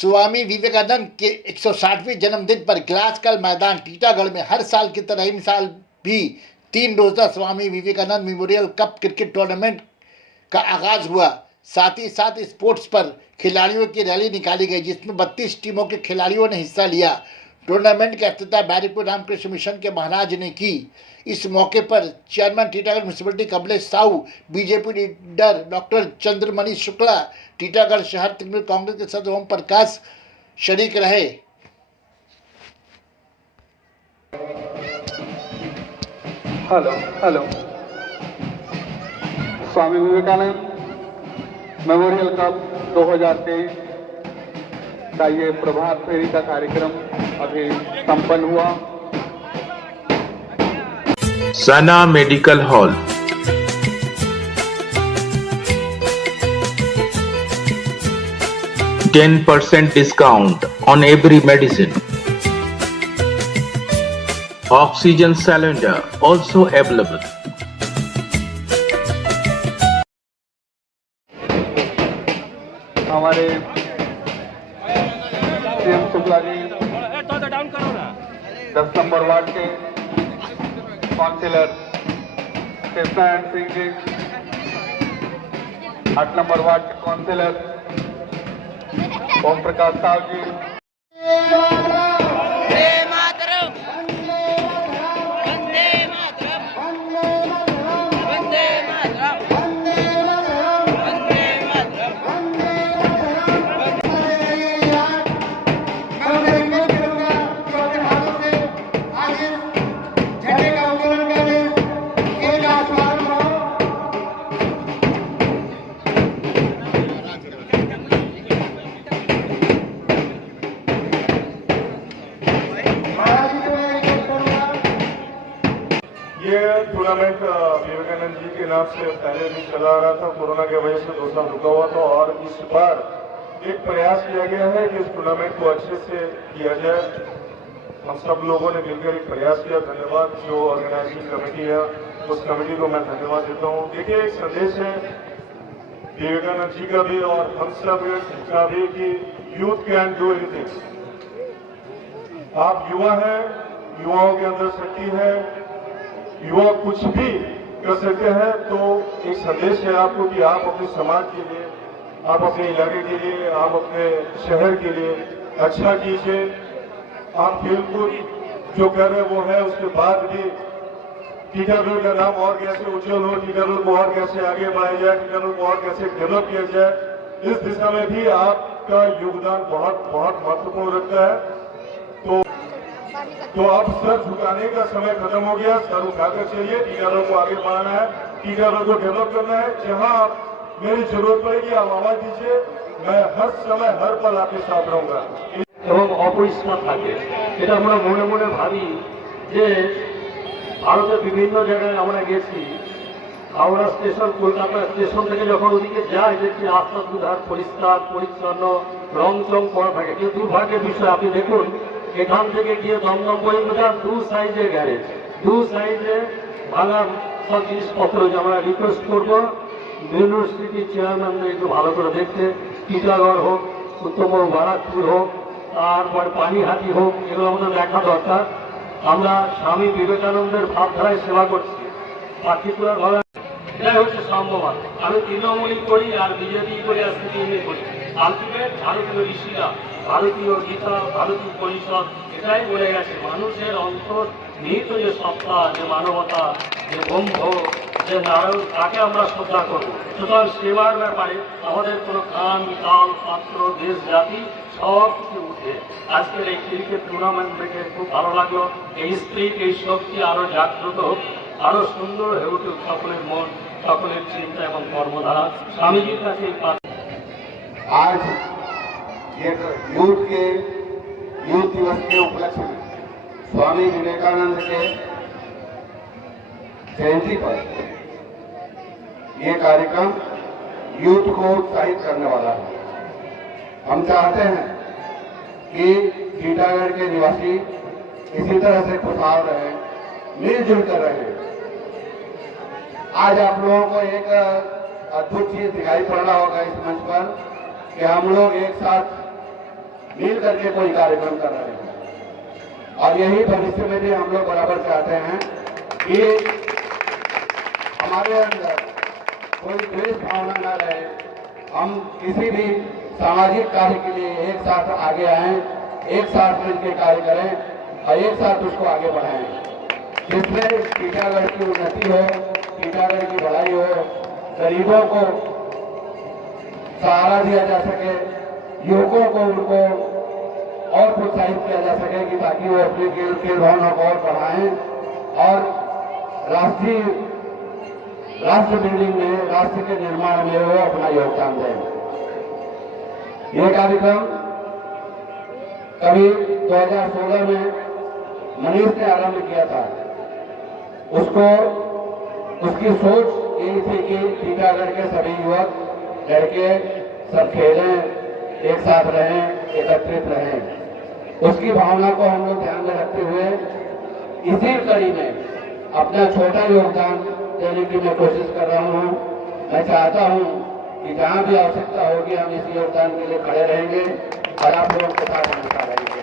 स्वामी विवेकानंद के 160वें जन्मदिन पर ग्लासकल मैदान टीटागढ़ में हर साल की तरह इस साल भी 3 रोजा Swami Vivekananda memorial cup cricket tournament का आगाज हुआ। साथ ही साथ स्पोर्ट्स पर खिलाड़ियों की रैली निकाली गई, जिसमें 32 टीमों के खिलाड़ियों ने हिस्सा लिया। टूर्नामेंट की अध्यक्षता बैरकपुर रामकृष्ण मिशन के महाराज ने की। इस मौके पर chairman Titagarh municipality Kamlesh Sahu, BJP leader doctor Chandramani Shukla, Titagarh शहर तृणमूल कांग्रेस के सदस्य ओम प्रकाश शरीक रहे। हेलो हेलो स्वामी विवेकानंद मेमोरियल कप 2023 का ये प्रभात फेरी का कार्यक्रम अभी संपन्न हुआ। सना medical hall, %10 discount on every medicine. Oxygen cylinder also available. हमारे CM Shukla ji 10 number ward के councillor Krishna Singh ji, 8 number ward के काउंसिलर ओम प्रकाश साहू जी, ये टूर्नामेंट विवेकानंद जी के नाम से पहले भी चला आ रहा था। कोरोना की वजह से 2 साल रुका हुआ था और इस बार एक प्रयास किया गया है कि इस टूर्नामेंट को अच्छे से किया जाए। हम सब लोगों ने मिलकर एक प्रयास किया। धन्यवाद जो ऑर्गेनाइजिंग कमेटी है, उस कमेटी को मैं धन्यवाद देता हूँ। देखिए, एक संदेश है विवेकानंद जी का भी और हम सब का भी कि यूथ कैन डू एनीथिंग। आप युवा हैं, युवाओं के अंदर शक्ति है, युवा कुछ भी कर सकते हैं। तो एक संदेश है आपको कि आप अपने समाज के लिए, आप अपने इलाके के लिए, आप अपने शहर के लिए अच्छा कीजिए। आप खेलकूद जो कर रहे हैं वो है, उसके बाद भी टीटागढ़ का नाम और कैसे उज्जवल हो, टीटागढ़ को और कैसे आगे बढ़ाया जाए, टीटागढ़ को और कैसे डेवलप किया जाए, इस दिशा में भी आपका योगदान बहुत बहुत महत्वपूर्ण रखता है। तो अब सर झुकाने का समय खत्म हो गया। सर उठाकर चलिए, टीटागढ़ को आगे बढ़ाना है, टीटागढ़ को डेवलप करना है। जहां आप मेरी जरूरत पड़ेगी आप आवाज दीजिए, मैं हर समय हर पल आपके साथ रहूंगा। এবং অপরিষ্কার থাকে, এটা আমরা মনে মনে ভাবি যে ভারতের বিভিন্ন জায়গায় আমরা গেছি, হাওড়া স্টেশন, কলকাতা স্টেশন থেকে যখন ওদিকে যাই দেখি রাস্তা দুধার পরিষ্কার পরিচ্ছন্ন, রং চং করা থাকে। কিন্তু দুর্ভাগ্যের বিষয়, আপনি দেখুন এখান থেকে গিয়ে দমদম পর্যন্ত যান, 2 সাইডে গ্যারেজ, 2 সাইডে ভাঙা সব জিনিসপত্র। আমরা রিকোয়েস্ট করবো ইউনিভার্সিটির চেয়ারম্যানদের একটু ভালো করে দেখতে, টিটাগড় হোক, উত্তমবঙ্গ বারাকপুর হোক, তারপর পানিহাটি হোক, এগুলো আমাদের দেখা দরকার। আমরা স্বামী বিবেকানন্দের ভাবধারায় সেবা করছি, পার্টিকুলার ভাবে এটাই হচ্ছে সম্ভব। আমি তৃণমূল করি আর বিজেপি করি আর সিপিএম করি, আলটিমেট ভারতীয় ঋষিরা, ভারতীয় গীতা, ভারতীয় পরিষদ এটাই বলে গেছে, মানুষের অন্তর নিহিত যে সত্তা, যে মানবতা, যে ব্রহ্ম, যে নারায়ণ, তাকে আমরা শ্রদ্ধা করবো। সুতরাং সেবার ব্যাপারে আমাদের কোনো কান, কাল, পাত্র, দেশ, জাতি সব কিছু উঠে। আজকের এই ক্রিকেট টুর্নামেন্ট দেখে খুব ভালো লাগলো। এই স্পিরিট, এই শক্তি আরো জাগ্রত হোক, আরো সুন্দর হয়ে উঠুক সকলের মন, সকলের চিন্তা এবং কর্মধারা। স্বামীজির কাছে आज यूथ दिवस के उपलक्ष्य में स्वामी विवेकानंद के जयंती पर यह कार्यक्रम यूथ को उत्साहित करने वाला है। हम चाहते हैं कि टीटागढ़ के निवासी इसी तरह से खुशहाल रहे, मिलजुल कर रहे। आज आप लोगों को एक अद्भुत चीज दिखाई पड़ रहा होगा इस मंच पर कि हम लोग एक साथ मिल करके कोई कार्यक्रम कर रहे हैं। और यही भविष्य में भी हम लोग बराबर चाहते हैं कि हमारे अंदर कोई द्वेष भावना न रहे, हम किसी भी सामाजिक कार्य के लिए एक साथ आगे आएं, एक साथ मिलकर कार्य करें और एक साथ उसको आगे बढ़ाएं, जिसमें टीटागढ़ की उन्नति हो, टीटागढ़ की बढ़ाई हो, गरीबों को सहारा दिया जा सके, युवकों को उनको और प्रोत्साहित किया जा सके कि ताकि वो अपने खेल भावना को और बढ़ाएं और राष्ट्र बिल्डिंग में, राष्ट्र के निर्माण में वो अपना योगदान दें। यह कार्यक्रम कभी 2016 में मनीष ने आरंभ किया था। उसकी सोच यही थी कि टीटागढ़ के सभी युवक लड़के सब खेलें, एक साथ रहें, एकत्रित रहें। उसकी भावना को हम लोग ध्यान में रखते हुए इसी कड़ी में अपना छोटा योगदान देने की मैं कोशिश कर रहा हूँ। मैं चाहता हूँ कि जहाँ भी आवश्यकता होगी हम इस योगदान के लिए खड़े रहेंगे और आप लोगों के साथ हमेशा रहेंगे।